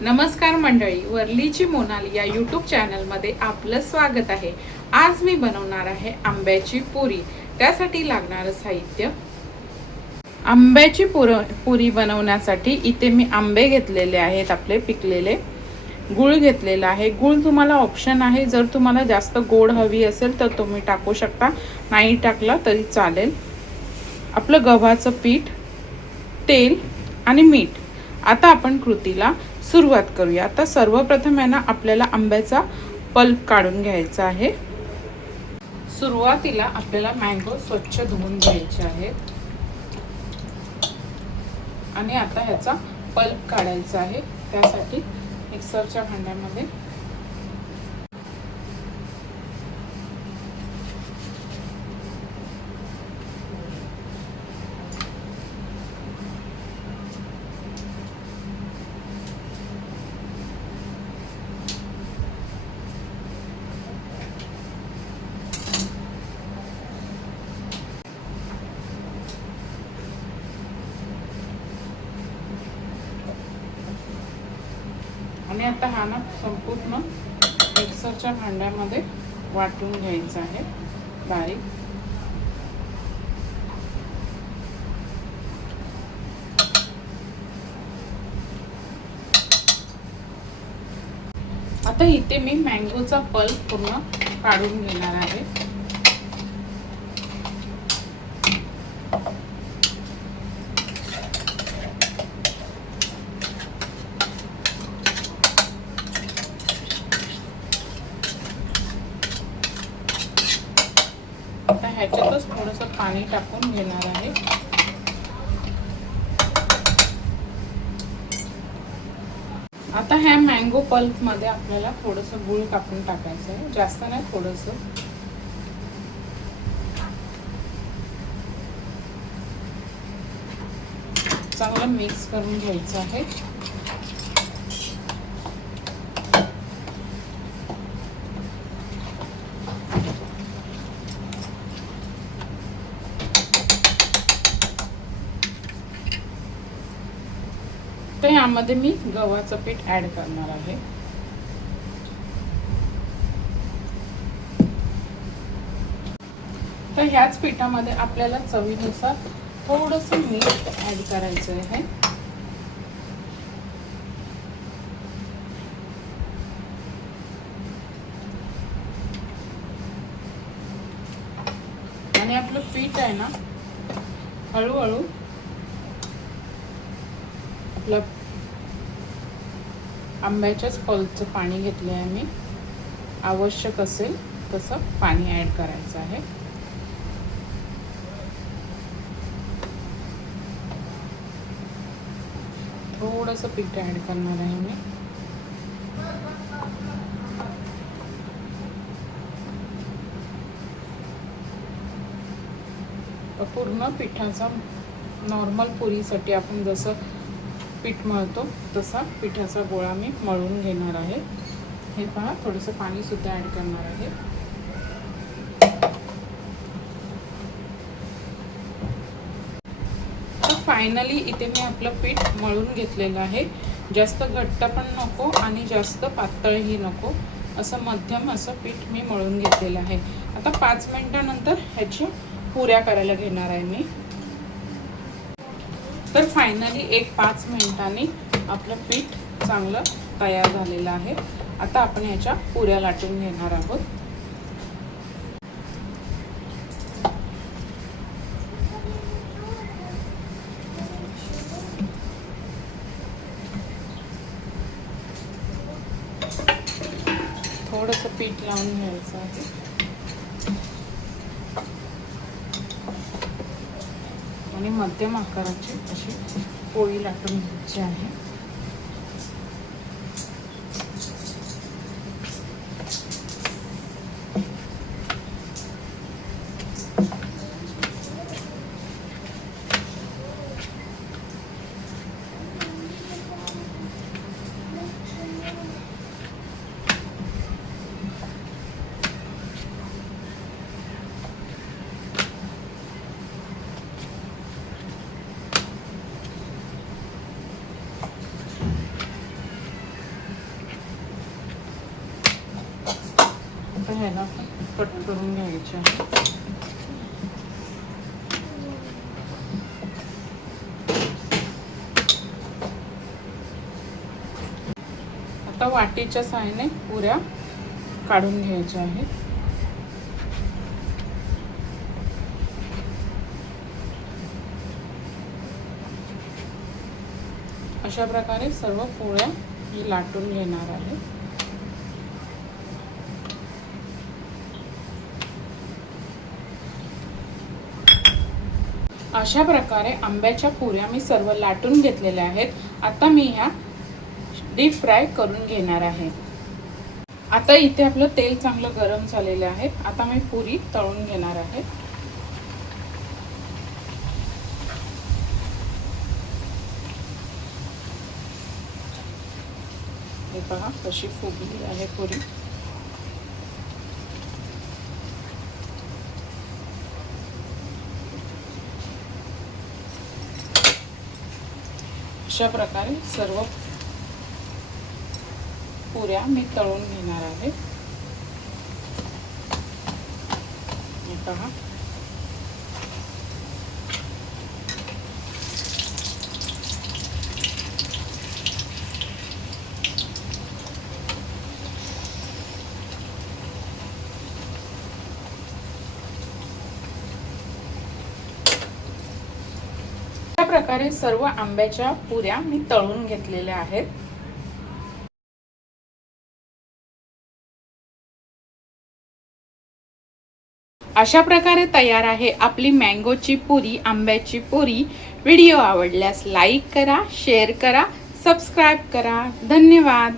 नमस्कार मंडळी, वर्लीची मोनाली या यूट्यूब चॅनलमध्ये आपलं स्वागत आहे। आज मी बनवणार आहे आंब्याची पुरी। त्यासाठी लागणारं साहित्य, आंब्याची पुरी बनवण्यासाठी इथे मी आंबे घेतलेले आहेत, आपले पिकलेले। गूळ घेतलेला आहे। गूळ तुम्हाला ऑप्शन आहे, जर तुम्हाला जास्त गोड हवी असेल तर तुम्ही टाकू शकता, नाही टाकला तरी चालेल। आपलं गव्हाचं पीठ, तेल आणि मीठ। आता आपण कृतीला सुरुवात करूया। आता सर्वप्रथम आहे ना, आपल्याला आंब्याचा पल्प काढून घ्यायचा आहे। सुरुवातीला आपल्याला मँगो स्वच्छ धुवून घ्यायचे आहेत आणि आता ह्याचा पल्प काढायचा आहे। त्यासाठी मिक्सरच्या भांड्यामध्ये आणि आता हा ना संपूर्ण मिक्सरच्या भांड्यामध्ये वाटून घ्यायचा आहे बारीक। आता इथे मी मँगोचा पल्प पूर्ण काढून घेणार आहे। आता ह्याच्यातच थोडंसं पाणी टाकून घेणार आहे। आता ह्या मँगो पल्प मध्ये आपल्याला थोडंसं गूळ कापून टाकायचं आहे, जास्त नाही, थोडंसं। चांगलं मिक्स करून घ्यायचं आहे। तर यामध्ये मी गव्हाचं पीठ ऍड करणार आहे। तर ह्याच पिठामध्ये आपल्याला चवीनुसार थोडंसं मीठ ऍड करायचं आहे। आणि आपलं पीठ आहे ना, हळूहळू आपलं आंब्याच्याच पल्पचं पाणी घेतलं आहे मी, आवश्यक असेल तसं पाणी ऍड करायचं आहे। थोडंसं पीठ ऍड करणार आहे मी। पूर्ण पिठाचा नॉर्मल पुरीसाठी आपण जसं पीठ मळतो तसा पिठाचा गोळा मी मळून घेणार आहे। हे पहा, थोडंसं पाणी सुद्धा ऍड करणार आहे। तर फायनली इथे मी आपलं पीठ मळून घेतलेलं आहे। जास्त घट्ट पण नको आणि जास्त पातळही नको, असं मध्यम असं पीठ मी मळून घेतलेलं आहे। आता 5 मिनिटांनंतर ह्याची पुऱ्या करायला घेणार आहे मी। तर फायनली 5 मिनिटांनी आपलं पीठ चांगलं तयार झालेलं आहे। आता आपण ह्याच्या पुऱ्या लाटून घेणार आहोत। थोडंसं पीठ लावून घ्यायचं आहे आणि मध्यम आकाराची अशी पोळी लाटून घ्यायची आहे। आता हे ना कट करून घ्यायचे आहे. आता वाटीच्या साहाय्याने पुऱ्या काढून घ्यायच्या आहेत. अशा प्रकारे सर्व पोळ्या मी लाटून घेणार आहे. अशा प्रकारे आंब्याच्या पुऱ्या मी सर्व लाटून घेतलेल्या आहेत. आता मी ह्या डीप फ्राय करून घेणार आहे. आता इथे आपलं तेल चांगलं गरम झालेलं आहे. आता मी पुरी तळून घेणार आहे. हे पहा कशी फुगली आहे पुरी. अशा प्रकारे सर्व पुऱ्या मी तळून घेणार आहे. हे पहा अशा प्रकारे सर्व आंब्याच्या पुऱ्या मी तळून घेतलेल्या आहेत. अशा प्रकारे तयार आहे आपली मँगोची पुरी, आंब्याची पुरी. व्हिडिओ आवडल्यास लाईक करा, शेअर करा, सबस्क्राईब करा. धन्यवाद.